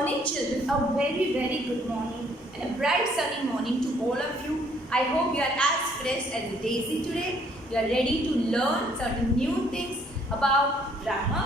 morning, children. A very, very good morning and a bright sunny morning to all of you. I hope you are as fresh as Daisy today. You are ready to learn certain new things about grammar.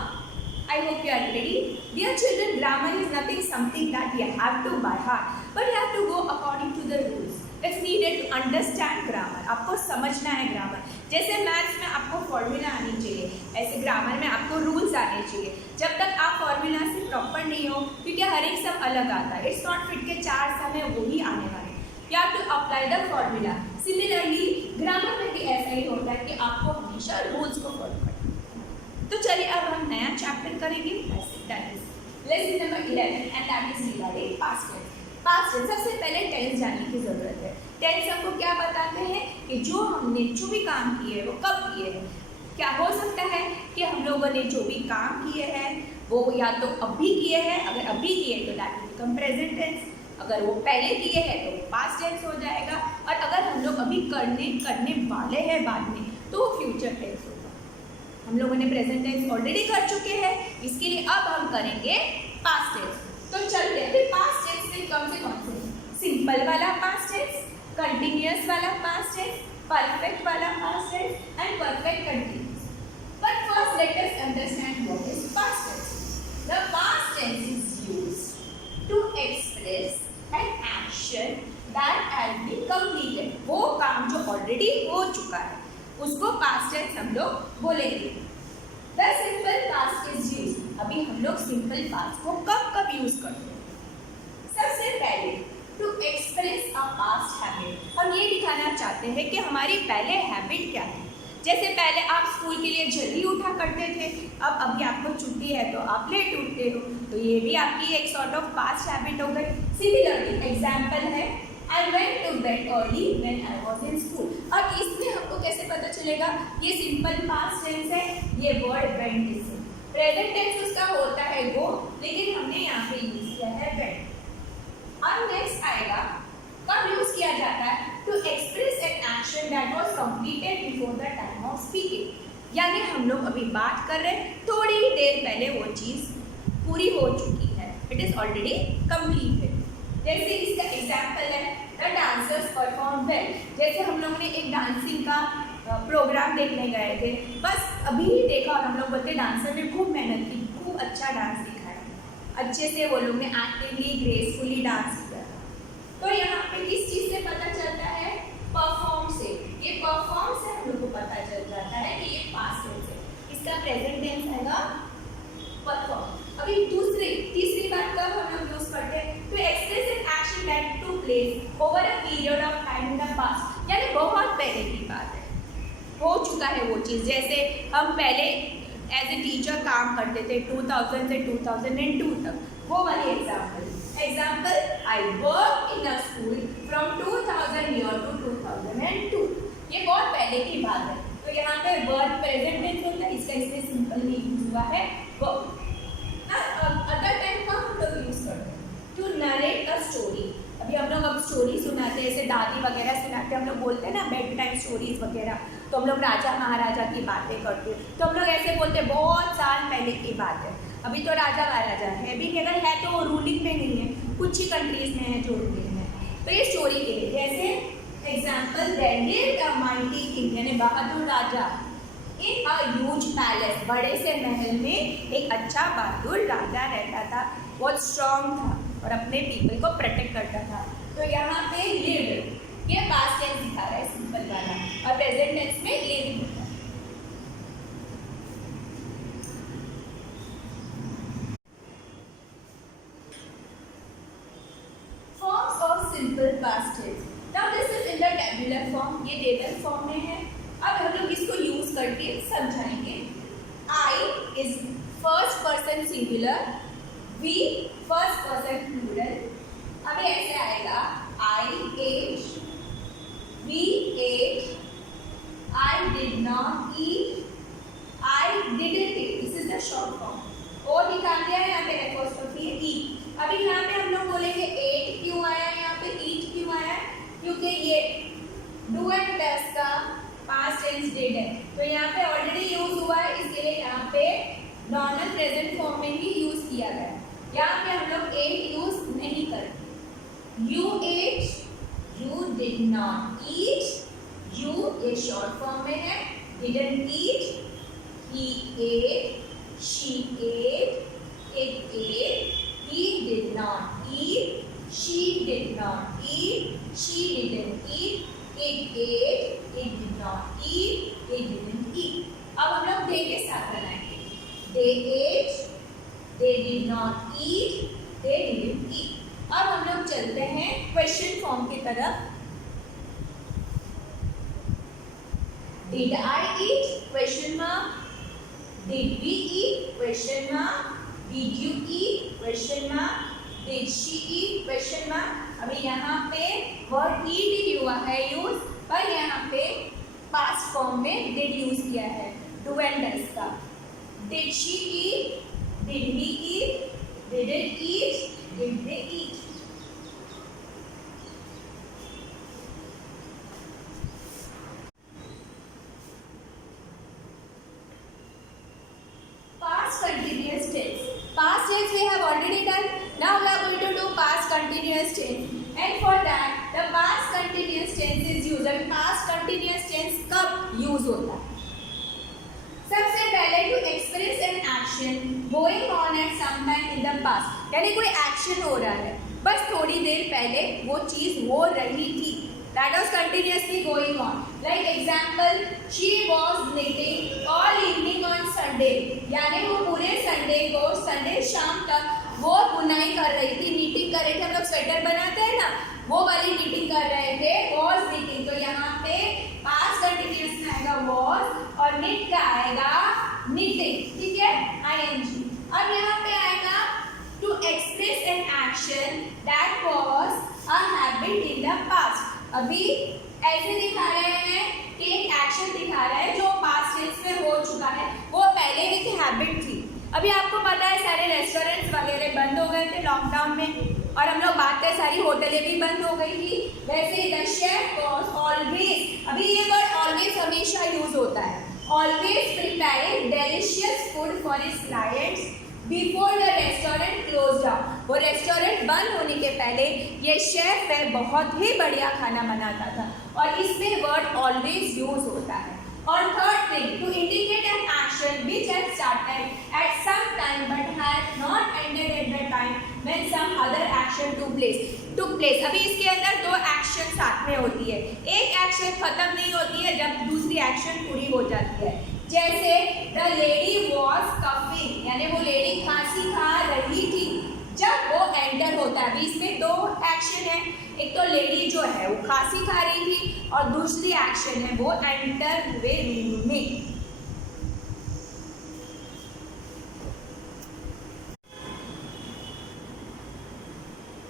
I hope you are ready. Dear children, grammar is nothing something that we have to by heart, but you have to go according to the rules. It's needed to understand grammar. आपको समझना है grammar. जैसे maths में आपको formula आनी चाहिए, ऐसे grammar में आपको रूल्स आने चाहिए. जब तक आप फॉर्मूला से प्रॉपर नहीं हो, क्योंकि हर एक सब अलग आता है. इट्स नॉट फिट के 4 समय वो ही आने वाले. You have to apply the formula. Similarly grammar में भी ऐसा ही होता है कि आपको हमेशा रूल्स को फॉलो करना है. तो चलिए अब हम नया चैप्टर करेंगे. That is lesson number 11 and that is regarding past tense. Past tense सबसे पहले टेंस जानने की जरूरत है. टेंस हमको क्या बताते हैं कि जो हमने जो भी काम किए हैं वो कब किए हैं. क्या हो सकता है कि हम लोगों ने जो भी काम किए हैं वो या तो अभी किए हैं. अगर अभी किए तो that will become present tense. अगर वो पहले किए हैं तो पास्ट टेंस हो जाएगा. और अगर हम लोग अभी करने वाले हैं बाद में तो वो फ्यूचर टेंस होगा. हम लोगों ने प्रेजेंट टेंस ऑलरेडी कर चुके हैं, इसके लिए अब हम करेंगे पास्ट टेंस. तो चलते हैं. पास्ट टेंस में कौन से सिंपल वाला पास्ट टेंस, कंटिन्यूअस वाला पास्ट टेंस, परफेक्ट वाला past tense and perfect continuous. But first let us understand what is past tense. The past tense is used to express an action that has been completed. वो काम जो already हो चुका है उसको past tense हम लोग बोलेंगे. The simple past is used. अभी हम लोग सिंपल पास्ट को कब यूज करते हैं. सबसे पहले to express a past habit. हम ये दिखाना चाहते हैं कि हमारी पहले हैबिट क्या है. जैसे पहले आप स्कूल के लिए जल्दी उठा करते थे, अब अभी आपको छुट्टी है तो आप लेट उठते हो, तो ये भी आपकी एक सॉर्ट ऑफ पास्ट हैबिट हो गई. सिमिलरली एग्जाम्पल है I went to bed early when I was in school. अब इसमें हमको कैसे पता चलेगा ये सिंपल पास्ट टेंस है. ये वर्ड went से प्रेजेंट टेंस उसका होता है वो, लेकिन हमने यहाँ पे यूज किया है went. अब नेक्स्ट आएगा कब यूज किया जाता है to express an action that was completed before the time of speaking. यानी हम लोग अभी बात कर रहे हैं थोड़ी देर पहले वो चीज पूरी हो चुकी है. It is already completed. जैसे इसका एग्जाम्पल है द डांसर्स परफॉर्म वेल. जैसे हम लोगों ने एक डांसिंग का प्रोग्राम देखने गए थे, बस अभी ही देखा और हम लोग बोलते डांसर ने खूब मेहनत की, खूब अच्छा डांस दिखाया, अच्छे से वो लोग ने एक्टिवली ग्रेसफुली डांस किया. तो यहाँ पे किस चीज़ से पता चलता है, परफॉर्म से. ये परफॉर्म से हम लोग को पता चल जाता है कि ये पास्ट टेंस है. इसका प्रेजेंट टेंस आएगा परफॉर्म. अभी तीसरी बात कब हम लोग यूज करते हैं to express an action that took place over a period of time in the past. यानी बहुत पहले की बात है, हो चुका है वो चीज़. जैसे हम पहले एज ए टीचर काम करते थे 2000 से 2002 तक, वो वाली example I work in a school from 2000 year to 2002. ये बहुत पहले की बात है. तो यहाँ पे वर्ड प्रेजेंट टेंस होता है, इसका इसमें सिंपल नहीं यूज हुआ है वर्क. अदर टाइम का हम लोग यूज करते हैं टू नरेट अ स्टोरी. अभी हम लोग अब स्टोरी सुनाते हैं, जैसे दादी वगैरह सुनाते हैं, हम लोग बोलते हैं ना बेड टाइम स्टोरीज वगैरह, तो हम लोग राजा महाराजा की बातें करते हैं, तो हम लोग ऐसे बोलते हैं बहुत साल पहले की बात है. अभी तो राजा महाराजा है भी, अगर है तो रूलिंग में नहीं है, कुछ ही कंट्रीज में है जो रूलिंग में. तो ये स्टोरी के लिए जैसे एग्जाम्पल द माइटी किंग यानी बहादुर राजा इन अ ह्यूज पैलेस. बड़े से महल में एक अच्छा बहादुर राजा रहता था, बहुत स्ट्रॉन्ग था और अपने पीपल को प्रोटेक्ट करता था. तो यहाँ पे लिव ये पास्ट टेंस दिखा रहा है सिंपल वाला, और प्रेजेंट टेंस में लिव होता है. Forms of simple past tense. Now this is in the tabular form. ये टेबल फॉर्म में है. अब हम लोग इसको यूज करके समझाएंगे. I is first person singular, we first person plural. अभी ऐसे आएगा I ate, we ate, I did not eat, I didn't eat. This is the short form. और दिखा दिया है यहाँ पे एपोस्ट्रोफी है ई. अभी यहाँ पे हम लोग बोलेंगे एट क्यों आया, यहाँ पे ईट क्यों आया, क्योंकि ये डू एंड डस का पास्ट टेंस डिड है, तो यहाँ पे ऑलरेडी यूज हुआ है, इसके लिए यहाँ पे नॉर्मल प्रेजेंट फॉर्म में ही यूज किया गया है. यहाँ पे हम लोग ate यूज नहीं करते। You ate, you did not eat, you ये शॉर्ट फॉर्म में है, didn't eat, he ate, she ate, it ate, he did not eat, she did not eat, she didn't eat, it ate, it did not eat, it didn't eat। अब हम लोग they के साथ बनाएंगे। They ate, they did not eat, they didn't eat। अब हम लोग चलते हैं क्वेश्चन फॉर्म की तरफ। Did I eat? Question mark. Did we eat? Question mark. Did you eat? Question mark. Did she eat? Question mark. अभी यहाँ पे वर्ड eat ही हुआ है यूज, पर यहाँ पे पास्ट फॉर्म में did यूज किया है, do and does का। Did she eat? Did he eat? Did it eat? Did they eat? Past continuous tense. Past tense we have already done. Now we are going to do past continuous tense. And for that, the past continuous tense is used. अभी past continuous tense कब use होता है? सबसे पहले to express an action going on at some time in the past. यानी कोई action हो रहा है, बस थोड़ी देर पहले वो चीज हो रही थी. That was continuously going on. Like example, she was knitting all evening on Sunday. यानी वो पूरे संडे को, संडे शाम तक वो बुनाई कर रही थी, नीटिंग कर रही थी। हम लोग स्वेटर बनाते हैं ना, वो वाली नीटिंग कर रहे थे, was knitting। तो यहाँ पे पास्ट कंटिन्यूअस में आएगा was और knit का आएगा knitting, ठीक है, ing। अब यहाँ पे आएगा to express an action that was a habit in the past। अभी ऐसे दिखा रहे हैं कि एक एक्शन दिखा रहा है जो पास्ट टेंस में हो चुका है, वो पहले एक हैबिट थी। अभी आपको पता है सारे रेस्टोरेंट्स वगैरह बंद हो गए थे लॉकडाउन में, और हम लोग बात करें सारी होटलें भी बंद हो गई थी। वैसे द शेफ वाज ऑलवेज, अभी ये वर्ड ऑलवेज हमेशा यूज होता है, always preparing delicious food for his clients before the restaurant close down. वो रेस्टोरेंट बंद होने के पहले ये शेफ है बहुत ही बढ़िया खाना बनाता था, और इसमें वर्ड ऑलवेज यूज होता है। और third thing, to indicate an action which had started at some time but had not ended at the time when some other action took place. अभी इसके अंदर दो एक्शन साथ में होती है, एक एक्शन खत्म नहीं होती है जब दूसरी एक्शन पूरी हो जाती है। जैसे द लेडी वॉज कफिंग, यानी वो लेडी खांसी खा रही थी जब वो एंटर होता है। अभी इसमें दो एक्शन है, एक तो लेडी जो है वो खांसी खा रही थी, और दूसरी एक्शन है वो एंटर हुए रूम में।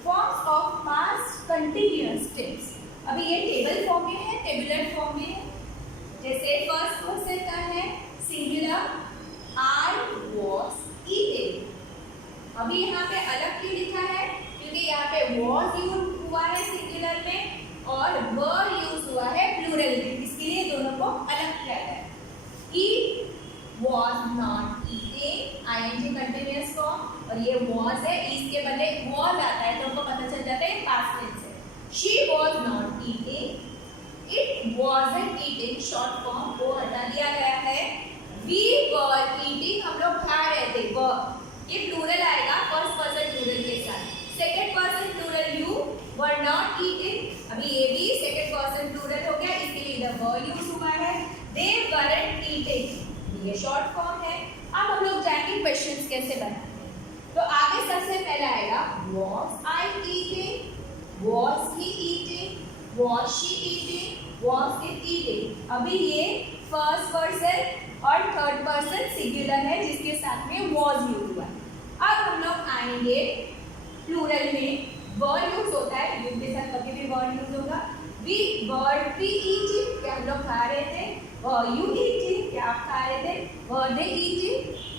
Forms of past continuous tense. अभी ये टेबल फॉर्म में है, टेबुलर फॉर्म में है। जैसे फर्स्ट पर्सन का है सिंगुलर, आई वॉज ईटिंग। अभी यहाँ पे अलग क्यों लिखा है? क्योंकि यहाँ पे वॉज यूज हुआ है सिंगुलर में और वर यूज हुआ है प्लूरल में, इसके लिए दोनों को अलग किया गया है। Eat was not eating, ING continuous form, और ये वॉज है, इसके बदले वॉज आता है तो हमको पता चल जाता है पास्ट टेंस है। She was not eating, it wasn't eating short form को हटा दिया गया है। वी वर ईटिंग, हम लोग खा रहे थे, वर ये प्लूरल आएगा फर्स्ट पर्सन प्लूरल के साथ। Second person plural you were not eating, अभी ये भी सेकंड पर्सन प्लूरल हो गया, इसके लिए द वर यूज हुआ है। दे वरंट ईटिंग, ये शॉर्ट फॉर्म है। अब हम लोग जाएंगे क्वेश्चंस कैसे बनाते हैं। तो आगे सबसे पहले आएगा was I eating, was he eating, was she eating, was it eating। अभी ये फर्स्ट पर्सन और थर्ड पर्सन सिंगुलर है जिसके साथ में was यूज हुआ है। अब हम लोग आएंगे प्लूरल में, वर्ड यूज होता है, यू के साथ कभी भी वर्ड यूज होगा। वी वर्ड वी ईटिंग, क्या हम लोग खा रहे थे, वर यू ईटिंग, क्या आप खा रहे थे, were they eating.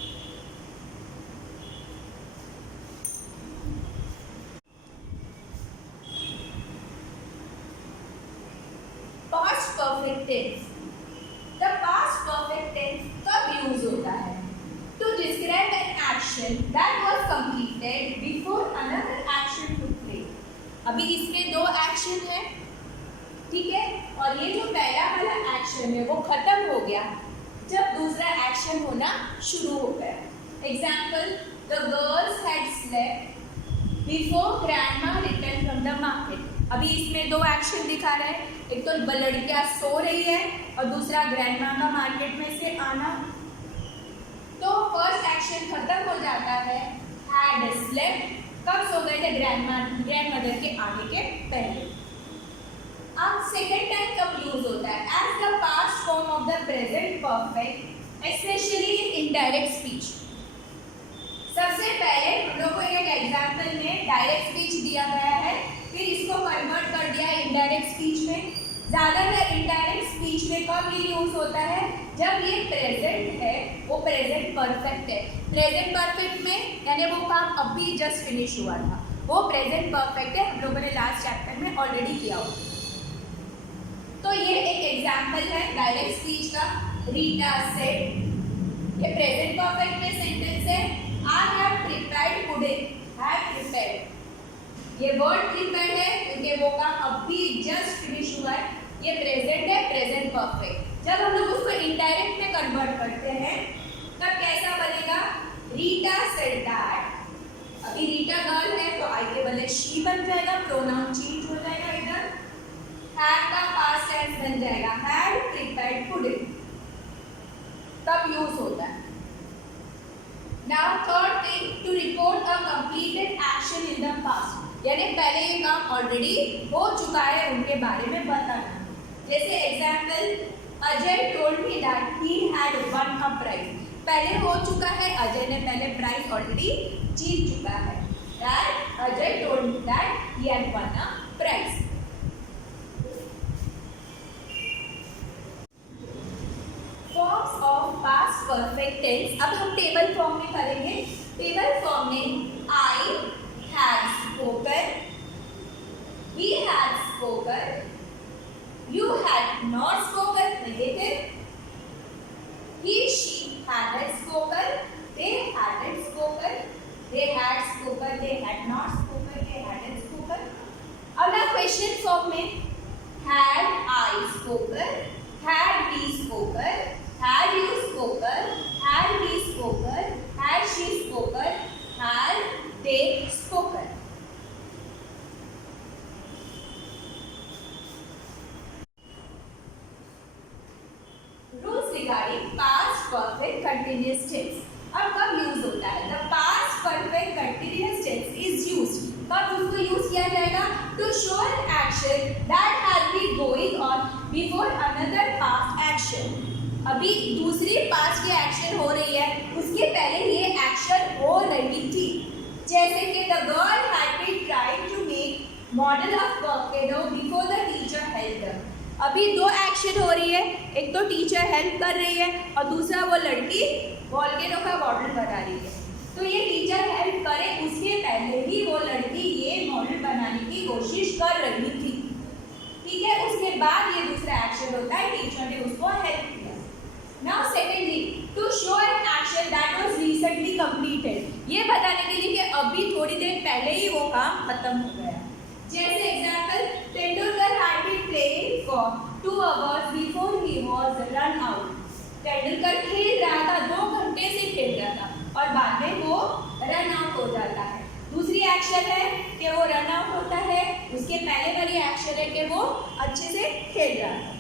Past perfect tense. The past perfect tense कब यूज होता है? To describe an action that was completed completed before another action took place. अभी इसमें दो एक्शन है, ठीक है, और ये जो पहला वाला एक्शन है वो खत्म हो गया जब दूसरा एक्शन होना शुरू हो गया. Example, the girls had slept before grandma return from the market. अभी इसमें दो एक्शन दिखा रहा है, एक तो लड़कियां सो रही है और दूसरा ग्रैंडमा का मार्केट में से आना. तो फर्स्ट एक्शन खत्म हो जाता है हैड स्लेप्ट. कब सो गए थे? ग्रैंडमदर के आने के पहले. अब सेकेंड टाइम कब यूज होता है? As the past form of the present perfect, especially in indirect speech. सबसे पहले हम लोग को एक एग्जाम्पल में डायरेक्ट स्पीच दिया गया है, फिर इसको कन्वर्ट कर दिया इनडायरेक्ट स्पीच में. ज़्यादातर इनडायरेक्ट स्पीच में कब ये यूज होता है? जब ये प्रेजेंट है, वो प्रेजेंट परफेक्ट है. प्रेजेंट परफेक्ट में यानी वो काम अभी जस्ट फिनिश हुआ था, वो प्रेजेंट परफेक्ट है. हम लोगों ने लास्ट चैप्टर में ऑलरेडी किया हुआ. तो ये एक एग्जाम्पल है डायरेक्ट स्पीच का. रीटा सेड, ये प्रेजेंट परफेक्ट में सेंटेंस है. I have prepared pudding. Have prepared, ये वर्ड प्रिपेयर्ड है क्योंकि वो काम अभी जस्ट फिनिश हुआ है. ये प्रेजेंट है, प्रेजेंट परफेक्ट. जब हम लोग उसको इनडायरेक्ट में कन्वर्ट करते हैं तब कैसा बनेगा? Rita said that. अभी रीटा गर्ल है तो आई के बदले शी बन जाएगा, प्रोनाउन चेंज हो जाएगा इधर. हैड का पास्ट टेंस बन जाएगा हैड प्रिपेयर्ड पुडिंग. तब यूज होता है. Now third thing, to report a completed action in the past. यानी पहले ये काम ऑलरेडी हो चुका है उनके बारे में बताना. जैसे example, Ajay told me that he had won a prize. पहले हो चुका है, अजय ने पहले प्राइज ऑलरेडी जीत चुका है. That Ajay told me that he had won a prize. Forms of past perfect tense. अब हम टेबल फॉर्म में करेंगे. टेबल फॉर्म में I had spoken, he had spoken, you had not spoken, negative. He, she hadn't spoken, they hadn't spoken, they had spoken, they had not spoken, they hadn't spoken. अब ना question form में had I spoken, had we spoken, had you spoken, had we spoken, had she spoken, had they spoken. Rules regarding past perfect continuous tense. अब कब use होता है? The past perfect continuous tense is used. कब उसको use किया जाएगा? To show an action that has been going on before another past action. अभी दूसरी पास्ट की एक्शन हो रही है, उसके पहले ये एक्शन हो रही थी. जैसे कि the girl had been trying to make model of volcano before the teacher helped her. अभी दो एक्शन हो रही है, एक तो टीचर हेल्प कर रही है और दूसरा वो लड़की वॉल्केनो का मॉडल बना रही है. तो ये टीचर हेल्प करे उसके पहले ही वो लड़की ये मॉडल बनाने की कोशिश कर रही थी. ठीक है, उसके बाद ये दूसरा एक्शन होता है, टीचर ने उसको हेल्प किया. Now secondly, to show an action that was recently completed. ये बताने के लिए कि अभी थोड़ी देर पहले ही वो काम खत्म हो गया. जैसे example, Tendulkar had been playing for 2 hours before he was run out. Tendulkar खेल रहा था, 2 घंटे से खेल रहा था और बाद में वो रन आउट हो जाता है. दूसरी एक्शन है कि वो रन आउट होता है, उसके पहले वाली एक्शन है कि वो अच्छे से खेल रहा था.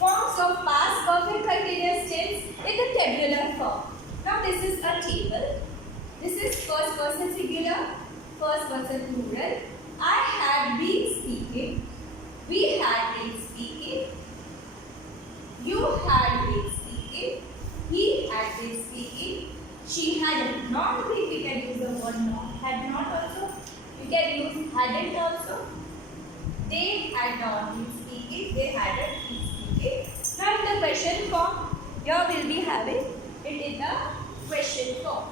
Forms of past perfect continuous tense in the tabular form. Now this is a table. This is first person singular, first person plural. I had been speaking. We had been speaking. You had been speaking. He had been speaking. She had not been. We can use the word not. Had not also. We can use hadn't also. They had not been speaking. They hadn't been speaking. Now in the question form, here will be having it in the question form.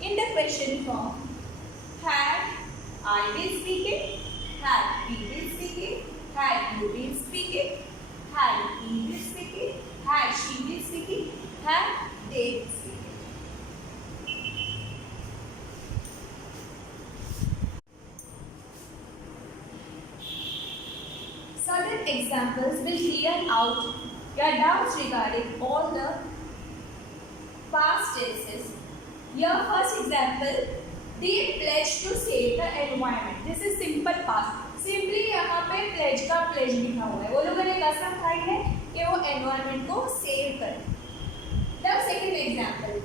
In the question form, had I been speaking? had we been speaking, had you been speaking, had he been speaking, had she been speaking, had they been speaking. Certain examples will clear out your doubts regarding all the past tenses. Here first example, they pledge to save the environment. This is simple past. Simply यहाँ पे pledge का pledge लिखा हुआ है. वो लोगों ने कसम खाई है कि वो environment को save करें. Now second example,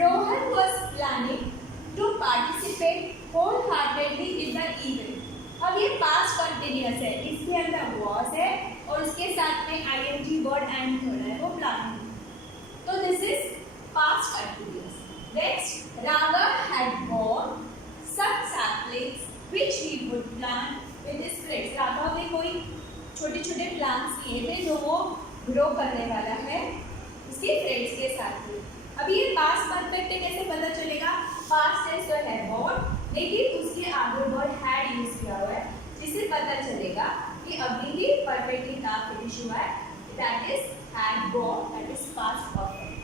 Rohan was planning to participate wholeheartedly in the event. अब ये past continuous है, इसके अंदर was है और इसके साथ में ing word and थोड़ा है, वो planning. तो this is past continuous. Next, Raghav had bought some saplings which he would plant with his friends. Raghav ने कोई छोटे-छोटे plants लिए थे जो वो grow करने वाला है उसके friends के साथ में. अभी ये past perfect कैसे पता चलेगा? Past tense तो है bought, लेकिन उसके आगे word had use किया हुआ है, जिससे पता चलेगा कि अभी भी perfectly काम finish हुआ है. That is had bought, that is past perfect.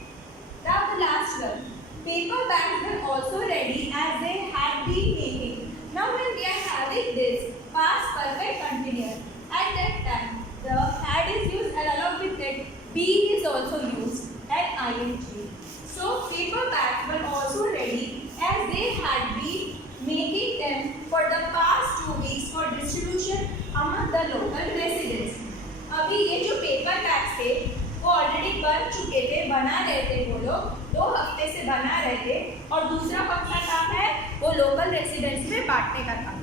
Now the last one. Paper bags were also ready as they had been making. Now when we are having this past perfect continuous, at that time the had is used and along with it being is also used and ing. So paper bags were also ready as they had been making them for the past 2 weeks for distribution among the local residents. अभी ये जो paper bags थे वो already बन चुके थे, बना रहे थे वो लोग, 2 हफ्ते से बना रहे थे और दूसरा कौन सा काम है वो लोकल रेसिडेंट्स में बांटने का काम.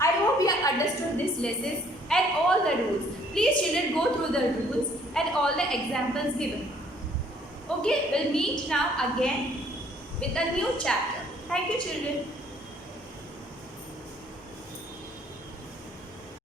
I hope you have understood this lessons and all the rules. Please children go through the rules and all the examples given. Okay, we'll meet now again with a new chapter. Thank you children.